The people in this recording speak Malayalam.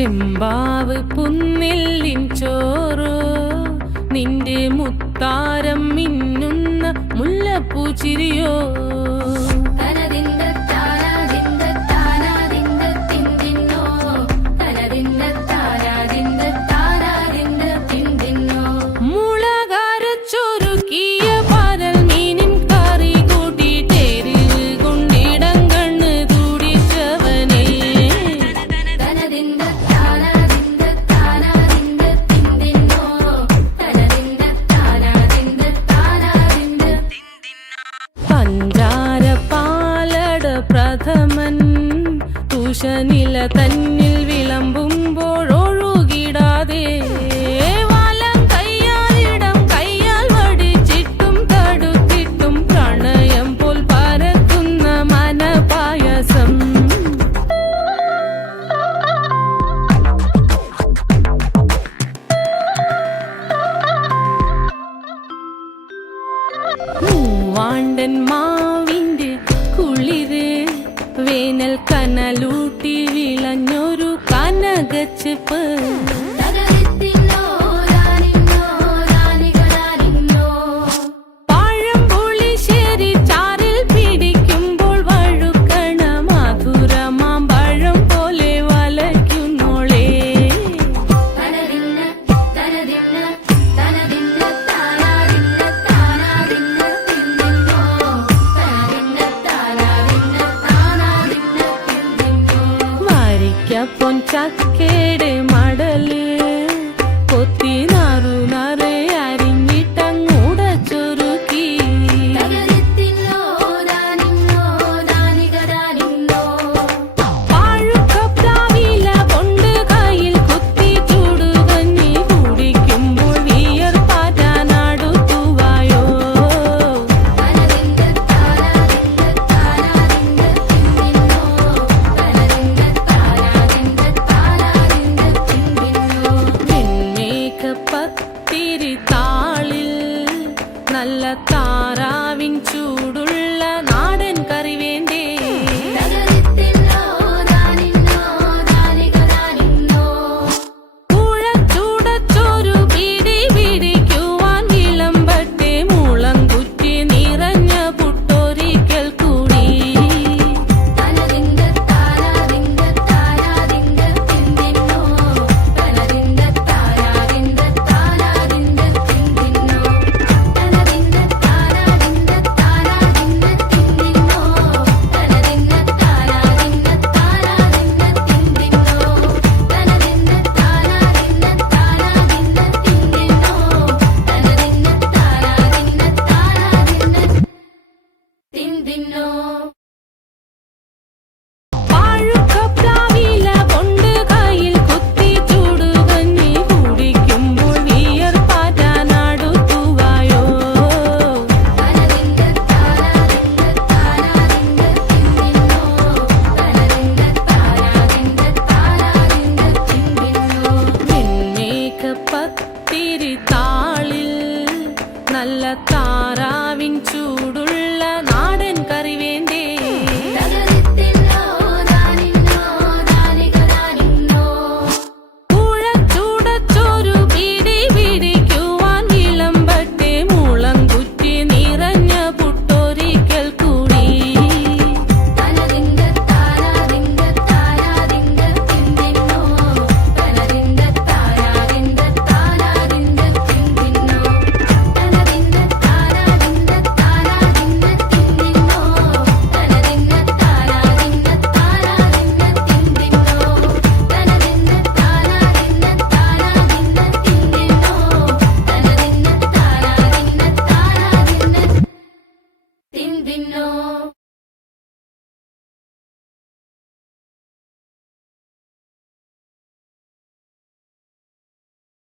ചെമ്പാവ് പുന്നെല്ലിൻ ചോറോ നിന്റെ മുത്താരം മിന്നുന്ന മുല്ലപ്പൂ ചിരിയോ പ്രഥമൻ തുഷനില തന്നിൽ വിളമ്പുമ്പോഴൊഴുകിടാതെ വലം കയ്യാലിടം കയ്യാൽ വടിച്ചിട്ടും തടുത്തിട്ടും പ്രണയം പോൽ പരത്തുന്ന മനപായസം മൂവാണ്ടൻ മാവിന്റെ കുളിര് വേനൽ കനലൂട്ടി വിളഞ്ഞൊരു കനകച്ചെപ്പ് പഴംപുളിശ്ശേരി ചാറിൽ പിടിക്കുമ്പോൾ വഴുക്കണ മധുരമാം പഴം പോലെ വലയ്ക്കുന്നോളേ പൊൻചക്കയുടെ മടല് കൊത്തി നാറു നറെ അരിഞ്ഞിട്ടങ്ങൂട ചൊരുക്കി പാഴുക്കപ്രാവില കൊണ്ട് കയ്യിൽ കുത്തി ചൂടുകഞ്ഞി കുടിക്കുമ്പോൾ വിയർപ്പാറ്റാനടുത്തുവായോ പത്തിരിത്താളിൽ നല്ല താറാവിൻ ചൂടുള്ള നാടൻ കറി വേണ്ടേ കുഴച്ചൂടച്ചോരു പിടി പിടിക്കുവാൻ വിളമ്പട്ടെ മുളങ്കുറ്റി നിറഞ്ഞ പുട്ടൊരിക്കൽ കൂടി പാഴുക്കപ്രാവില കൊണ്ട് കയ്യിൽ കുത്തി ചൂടുകഞ്ഞി കുടിക്കുമ്പോൾ വിയർപ്പാറ്റാനടുത്തുവായോ പത്തിരിത്താളിൽ നല്ല താറാ